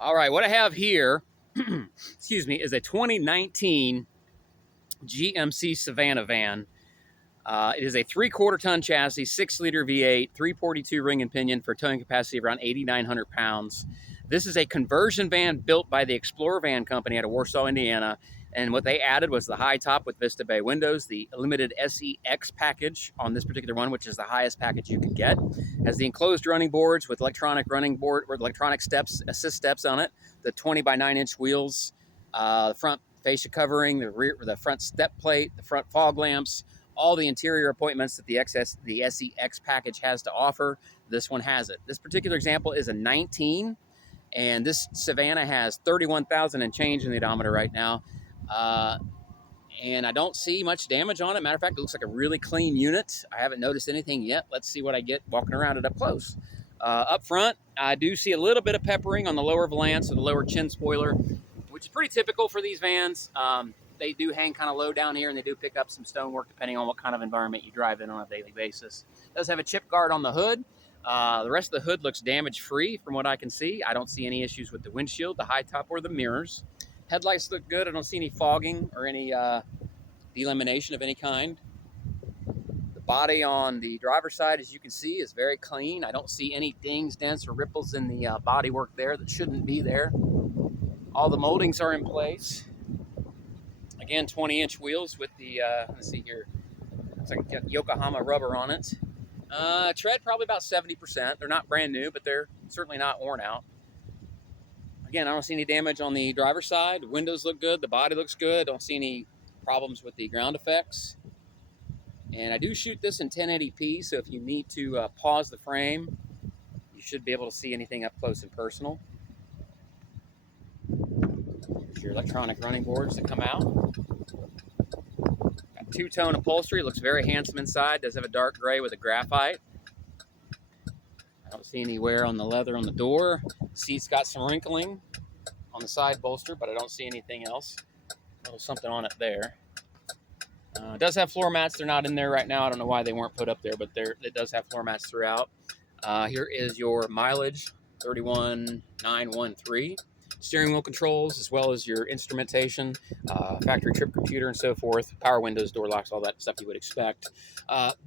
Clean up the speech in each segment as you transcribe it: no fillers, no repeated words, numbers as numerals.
All right, what I have here, excuse me, is a 2019 GMC Savannah van. It is a 3/4 ton chassis, 6-liter V8, 342 ring and pinion for a towing capacity of around 8,900 pounds. This is a conversion van built by the Explorer Van Company out of Warsaw, Indiana. And what they added was the high top with Vista Bay windows, the limited SEX package on this particular one, which is the highest package you can get. Has the enclosed running boards with electronic running board or electronic steps, assist steps on it, the 20 by 9-inch wheels, the front fascia covering, the front step plate, the front fog lamps, all the interior appointments that the SEX package has to offer. This one has it. This particular example is a 19, and this Savannah has 31,000 and change in the odometer right now. And I don't see much damage on it. Matter of fact, it looks like a really clean unit. I haven't noticed anything yet. Let's see what I get walking around it up close. Up front, I do see a little bit of peppering on the lower valance or the lower chin spoiler, which is pretty typical for these vans. They do hang kind of low down here, and they do pick up some stonework depending on what kind of environment you drive in on a daily basis. It does have a chip guard on the hood. The rest of the hood looks damage-free from what I can see. I don't see any issues with the windshield, the high top, or the mirrors. Headlights look good. I don't see any fogging or any delamination of any kind. The body on the driver's side, as you can see, is very clean. I don't see any dings, dents, or ripples in the bodywork there that shouldn't be there. All the moldings are in place. Again, 20-inch wheels with the, let's see here, looks like got Yokohama rubber on it. Tread probably about 70%. They're not brand new, but they're certainly not worn out. Again, I don't see any damage on the driver's side. The windows look good. The body looks good. Don't see any problems with the ground effects. And I do shoot this in 1080p, so if you need to pause the frame, you should be able to see anything up close and personal. Here's your electronic running boards that come out. Got two-tone upholstery. Looks very handsome inside. Does have a dark gray with a graphite. I don't see any wear on the leather on the door. Seat's got some wrinkling on the side bolster, but I don't see anything else. A little something on it there. It does have floor mats. They're not in there right now. I don't know why they weren't put up there, but it does have floor mats throughout. Here is your mileage, 31,913. Steering wheel controls, as well as your instrumentation, factory trip computer, and so forth. Power windows, door locks, all that stuff you would expect.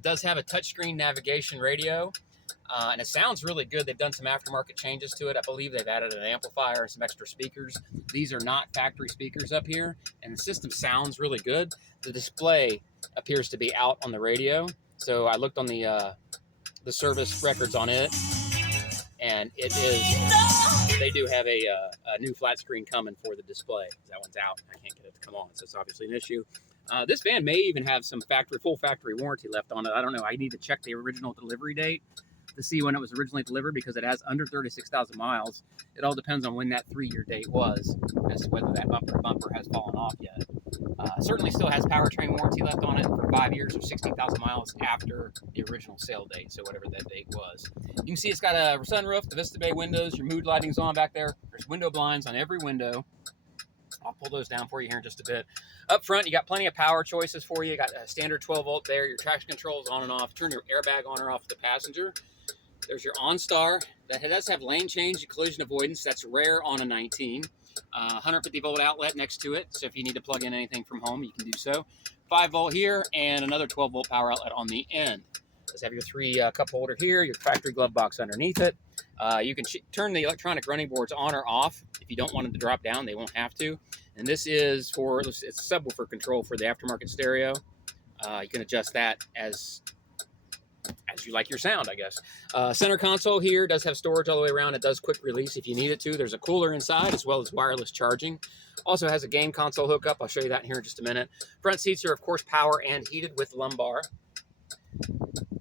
Does have a touchscreen navigation radio. And it sounds really good. They've done some aftermarket changes to it. I believe they've added an amplifier and some extra speakers. These are not factory speakers up here, and the system sounds really good. The display appears to be out on the radio. So I looked on the service records on it, and it is, they do have a new flat screen coming for the display. That one's out. I can't get it to come on, so it's obviously an issue. This van may even have some full factory warranty left on it. I don't know. I need to check the original delivery date to see when it was originally delivered, because it has under 36,000 miles. It all depends on when that 3-year date was, as to whether that bumper to bumper has fallen off yet. Certainly still has powertrain warranty left on it for 5 years or 60,000 miles after the original sale date, so whatever that date was. You can see it's got a sunroof, the Vista Bay windows, your mood lighting's on back there. There's window blinds on every window. I'll pull those down for you here in just a bit. Up front, you got plenty of power choices for you. You got a standard 12-volt there. Your traction control is on and off. Turn your airbag on or off for the passenger. There's your OnStar. That does have lane change and collision avoidance. That's rare on a 19. 150-volt outlet next to it, so if you need to plug in anything from home, you can do so. 5-volt here, and another 12-volt power outlet on the end. Does have your 3 cup holder here, your factory glove box underneath it. You can turn the electronic running boards on or off. If you don't want them to drop down, they won't have to. And this is for, it's subwoofer control for the aftermarket stereo. You can adjust that as you like your sound, I guess. Center console here does have storage all the way around. It does quick release if you need it to. There's a cooler inside, as well as wireless charging. Also has a game console hookup. I'll show you that in here in just a minute. Front seats are, of course, power and heated with lumbar.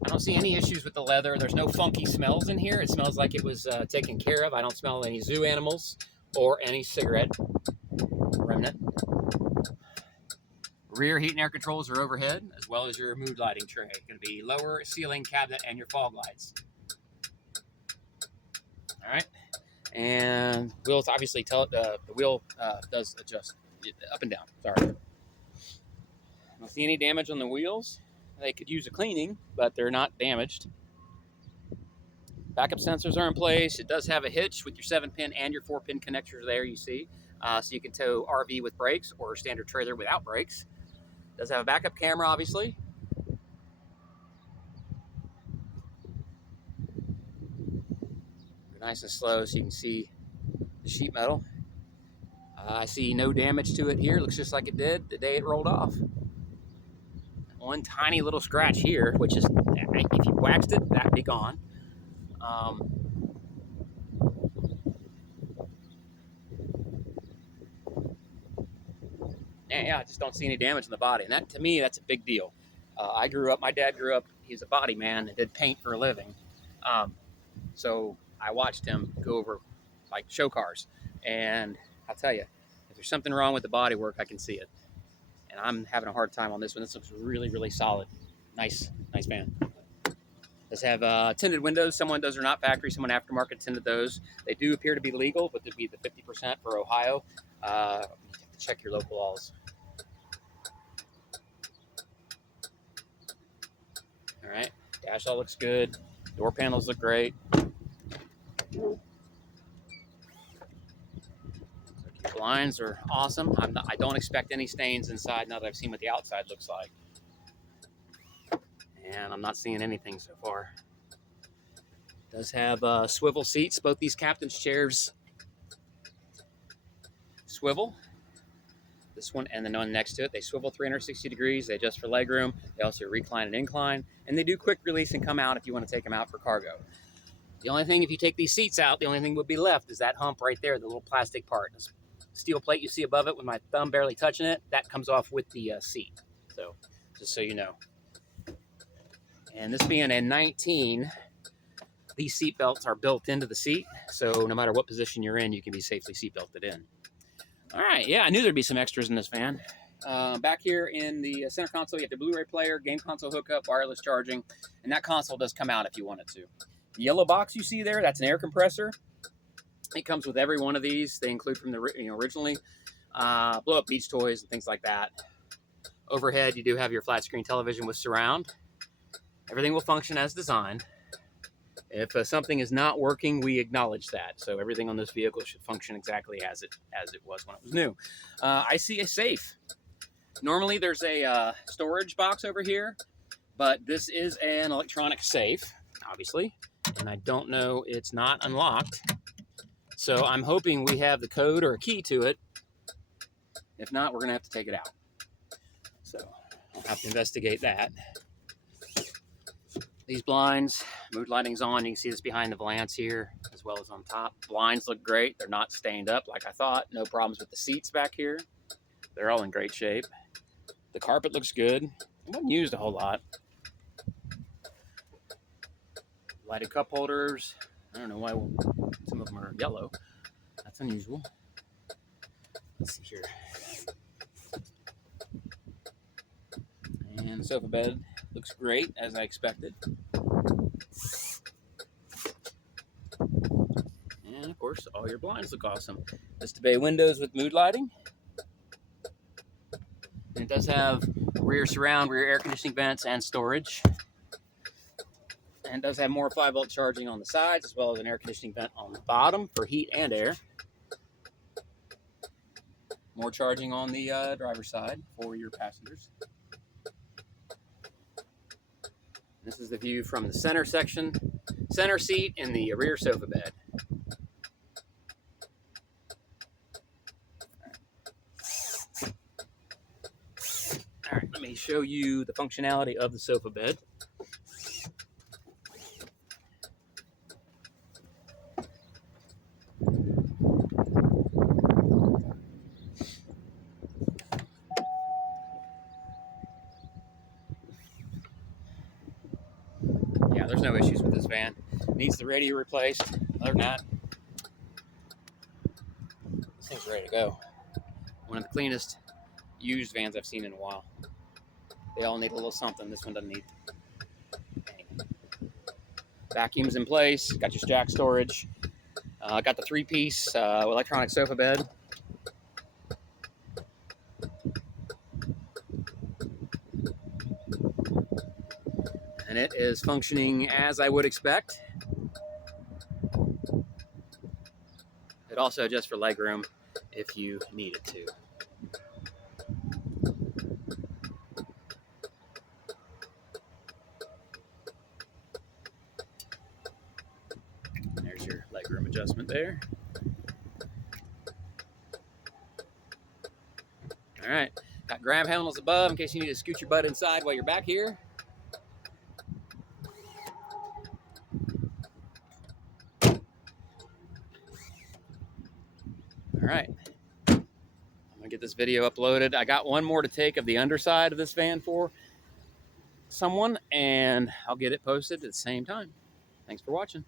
I don't see any issues with the leather. There's no funky smells in here. It smells like it was taken care of. I don't smell any zoo animals or any cigarette remnant. Rear heat and air controls are overhead, as well as your mood lighting tray. Going to be lower ceiling cabinet and your fog lights. All right, and wheels obviously tell it the wheel does adjust up and down. Sorry, I don't see any damage on the wheels. They could use a cleaning, but they're not damaged. Backup sensors are in place. It does have a hitch with your 7-pin and your 4-pin connectors there, you see. So you can tow RV with brakes or standard trailer without brakes. It does have a backup camera, obviously. Nice and slow so you can see the sheet metal. I see no damage to it here. It looks just like it did the day it rolled off. One tiny little scratch here, which is, if you waxed it, that'd be gone. Yeah, I just don't see any damage in the body. And that, to me, that's a big deal. My dad grew up, he's a body man and did paint for a living. So I watched him go over like show cars. And I'll tell you, if there's something wrong with the body work, I can see it. And I'm having a hard time on this one. This looks really, really solid. Nice van. Does have tinted windows. Some windows are not factory, some aftermarket tinted those. They do appear to be legal, but they'd be the 50% for Ohio. You have to check your local laws. All right, dash all looks good. Door panels look great. Blinds are awesome. I don't expect any stains inside now that I've seen what the outside looks like. And I'm not seeing anything so far. It does have swivel seats. Both these captain's chairs swivel. This one and the one next to it, they swivel 360 degrees. They adjust for leg room. They also recline and incline. And they do quick release and come out if you want to take them out for cargo. The only thing, if you take these seats out, the only thing would be left is that hump right there, the little plastic part. This steel plate you see above it with my thumb barely touching it, that comes off with the seat. So, just so you know. And this being a 19, these seat belts are built into the seat. So no matter what position you're in, you can be safely seat belted in. All right, yeah, I knew there'd be some extras in this van. Back here in the center console, you have the Blu-ray player, game console hookup, wireless charging, and that console does come out if you want it to. The yellow box you see there, that's an air compressor. It comes with every one of these. They include from the originally blow-up beach toys and things like that. Overhead, you do have your flat screen television with surround. Everything will function as designed. If something is not working, we acknowledge that. So everything on this vehicle should function exactly as it was when it was new. I see a safe. Normally there's a storage box over here, but this is an electronic safe, obviously. And I don't know, it's not unlocked. So I'm hoping we have the code or a key to it. If not, we're gonna have to take it out. So I'll have to investigate that. These blinds, mood lighting's on. You can see this behind the valance here, as well as on top. Blinds look great. They're not stained up like I thought. No problems with the seats back here. They're all in great shape. The carpet looks good. It wasn't used a whole lot. Lighted cup holders. I don't know why some of them are yellow. That's unusual. Let's see here. And the sofa bed looks great, as I expected. And of course, all your blinds look awesome. Vista bay windows with mood lighting. And it does have rear surround, rear air conditioning vents, and storage. And it does have more 5-volt charging on the sides, as well as an air conditioning vent on the bottom for heat and air. More charging on the driver's side for your passengers. This is the view from the center section, center seat, and the rear sofa bed. All right, let me show you the functionality of the sofa bed. Yeah, there's no issues with this van. Needs the radio replaced. Other than that, this thing's ready to go. One of the cleanest used vans I've seen in a while. They all need a little something. This one doesn't need anything. Vacuum's in place. Got your jack storage. Got the 3-piece electronic sofa bed. And it is functioning as I would expect. It also adjusts for legroom if you need it to. There's your legroom adjustment there. All right, got grab handles above in case you need to scoot your butt inside while you're back here. All right, I'm gonna get this video uploaded. I got one more to take of the underside of this van for someone, and I'll get it posted at the same time. Thanks for watching.